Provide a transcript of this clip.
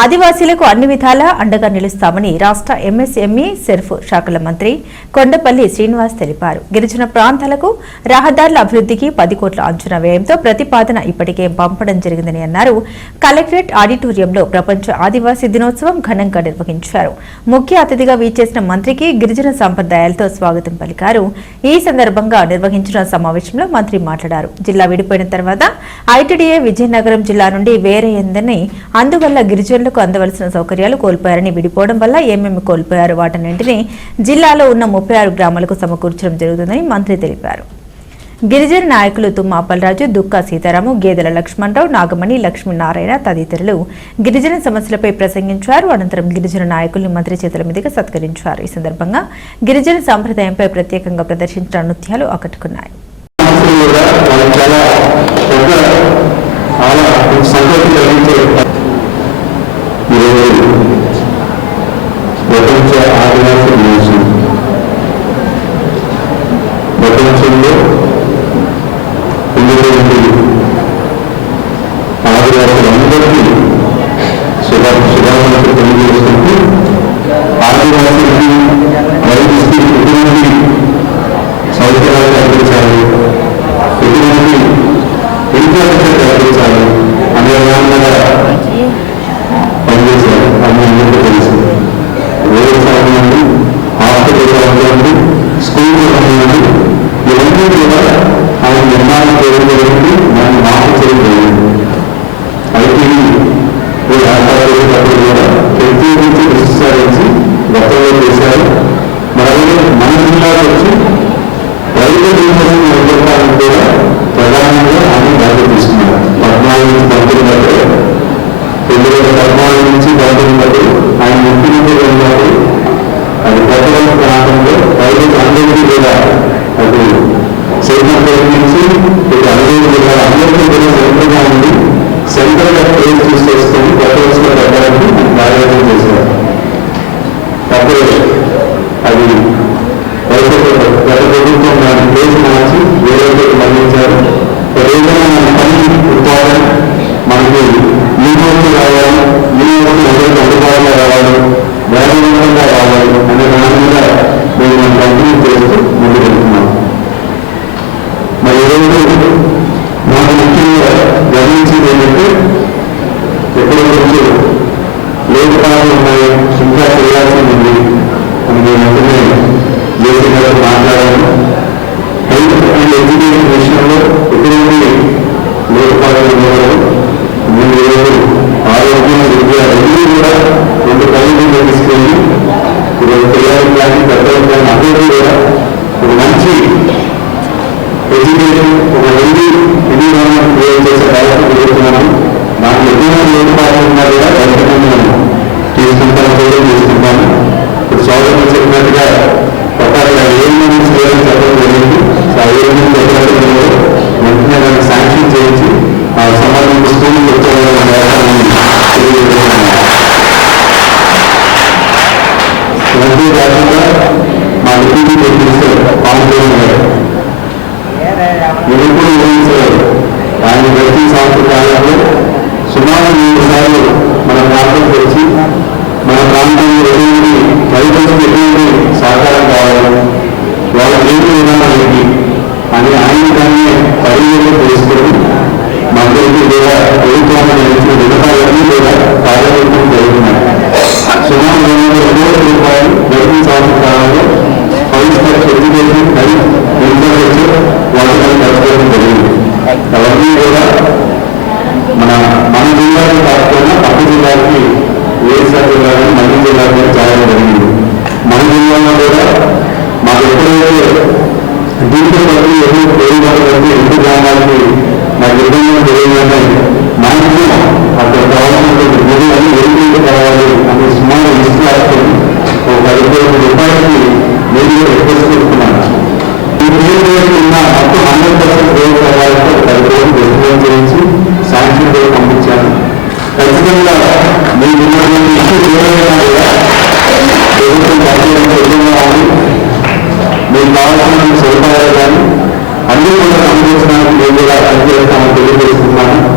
ఆదివాసీలకు అన్ని విధాలా అండగా నిలుస్తామని రాష్ట్ర ఎంఎస్ఎంఈ సెర్ఫ్ శాఖల మంత్రి కొండపల్లి శ్రీనివాస్ తెలిపారు. గిరిజన ప్రాంతాలకు రహదారుల అభివృద్ధికి పది కోట్ల అంచనా వ్యయంతో ప్రతిపాదన ఇప్పటికే పంపడం జరిగిందని అన్నారు. కలెక్టరేట్ ఆడిటోరియంలో ప్రపంచ ఆదివాసీ దినోత్సవం ఘనంగా నిర్వహించారు. ముఖ్య అతిథిగా వీచేసిన మంత్రికి గిరిజన సంప్రదాయాలతో స్వాగతం పలికారు. ఈ సందర్భంగా నిర్వహించిన సమావేశంలో మంత్రి మాట్లాడారు. జిల్లా విడిపోయిన తర్వాత ఐటీడీఏ విజయనగరం జిల్లా నుండి వేరైందని అందువల్ల గిరిజనులకు అందవలసిన సౌకర్యాలు కోల్పోయారని విడిపోవడం వల్ల ఏమేమి కోల్పోయారు? వాటన్నింటినీ జిల్లాలో ఉన్న ముప్పై ఆరు గ్రామాలకు సమకూర్చడం జరుగుతుందని మంత్రి తెలిపారు. గిరిజన నాయకులు తుమ్మ అప్పలరాజు దుక్కా సీతారాము గేదెల లక్ష్మణరావు నాగమణి లక్ష్మీనారాయణ తదితరులు గిరిజన సమస్యలపై ప్రసంగించారు. అనంతరం గిరిజన నాయకుల్ని మంత్రి చేతుల మీదుగా సత్కరించారు. ఈ సందర్భంగా గిరిజన సాంప్రదాయంపై ప్రత్యేకంగా ప్రదర్శించిన నృత్యాలు ఆకట్టుకున్నాయి. కూడా ఆదివాసులకి ఎటువంటి సౌకర్యాలు కల్పించాలి ఎటువంటి ఇన్ఫ్రాస్ట్రక్చర్ కల్పించాలి అనే విధంగా పనిచేశారు అది అందరికీ తెలుసు రోడ్ కానివ్వండి హాస్పిటల్ కానివ్వండి స్కూల్ కానివ్వండి ఇవన్నీ కూడా ఆయన నిర్మాణం చేయడం జరిగింది దాన్ని మార్పు చేయడం జరిగింది అయితే ఈ ఏర్పాటు కూడా ప్రత్యేకించి గతంలో చేశారు మరి మన జిల్లాలో వచ్చి రైతు జీవితం నిలబెట్టాలని కూడా ప్రధానంగా ఆయన బాధ్యత తీసుకున్నారు. పద్నాలుగు నుంచి పంతొమ్మిది రెండు వేల పద్నాలుగు నుంచి పంతొమ్మిది ఆయన ముఖ్యమంత్రి ఉన్నారు అది కొత్తగూడెం ప్రాంతంలో రైతులు అందరికీ కూడా అటు సేపేట నుంచి ఇటు అల్లూరు కూడా అందరికీ కూడా సెంటర్గా ఉంది సెంటర్గా ప్లేస్ తీసుకొసుకొని ప్రతి వచ్చిన పెట్టడానికి కార్యక్రమం చేశారు. అప్పుడు అది గత ప్రభుత్వం దాని ప్లేస్ మార్చి వేరే మరణించారు ఏదైనా మన పని మనకి ఈ రావాలి ఈ అందరికీ అందుబాటులో రావాలి వేగవంతంగా రావాలి అనే దాని మీద మేము మన కంపెనీ చేస్తూ ముందుకు వెళ్తున్నాం మరి ఈరోజు మనం ముఖ్యంగా గమనించేది ఏంటంటే ఉన్నాయి ఇంకా చేయాల్సి ఉంది. అని నేను మీరు ఆరోగ్యం విద్య రెండు కూడా రెండు కలిగి తీసుకెళ్ళి ఈరోజు పిల్లలకు కానీ పెద్దలకు కానీ అందరూ కూడా ఒక మంచి ఎడ్యుకేషన్ ఒక హెల్దీ ఎన్విరాన్మెంట్ క్రియేట్ చేసే ప్రయత్నం జరుగుతున్నాము దాంట్లో ఎటువంటి లోపాలు ఉన్నా కూడా వెంటనే మేము తీసుకుంటాం కూడా తీసుకుంటాము ఇప్పుడు సోదరులు చెప్పినట్టుగా కొత్తగా ఏ యూనిట్స్ లేదని చెప్పడం జరిగింది. సో ఆ ఏ యూనిట్స్ ఎక్కడైతే లేవో వెంటనే దాన్ని శాంక్షన్ చేయించి ఆ సంబంధించిన కాకుండా మా డిప్యూటీ మినిస్టర్ పవన్ గారు ఎప్పుడు ఊహించారు ఆయన ప్రతి సంవత్సరాలలో సుమారు మూడు సార్లు మన ప్రాంతం వచ్చి మన ప్రాంతంలో ఎటువంటి రైతులకు ఎటువంటి ప్రభుత్వాన్ని విధానాలన్నీ కూడా జరుగుతున్నాయి సుమారు రెండు వందల కోట్ల రూపాయలు ప్రతి సంవత్సరాలలో ఫైవ్ ఎడ్యుకేషన్ హెల్త్ ఇన్ఫ్రాస్ట్రక్చర్ వాటిని జరిగింది అవన్నీ కూడా మన మన జిల్లాలో కాకుండా పక్క జిల్లాకి వైఎస్ఆర్ జిల్లా కానీ జరిగింది మన జిల్లాలో కూడా మాకు ఎప్పుడైతే దీంట్లో బట్టి ఎన్నో పేరు బట్టి రెండు గ్రామాలకి మా ఇబ్బందులు జరిగిందని విధంగా మీకు ఇష్యూ ఏమైనా కూడా ప్రభుత్వం పనిచేయడం సిద్ధంగా మీకు కావాల్సిన సదుపాయాలు కానీ అన్ని కూడా అనుభవించడానికి మేము కూడా పనిచేస్తామని తెలియజేస్తున్నాను.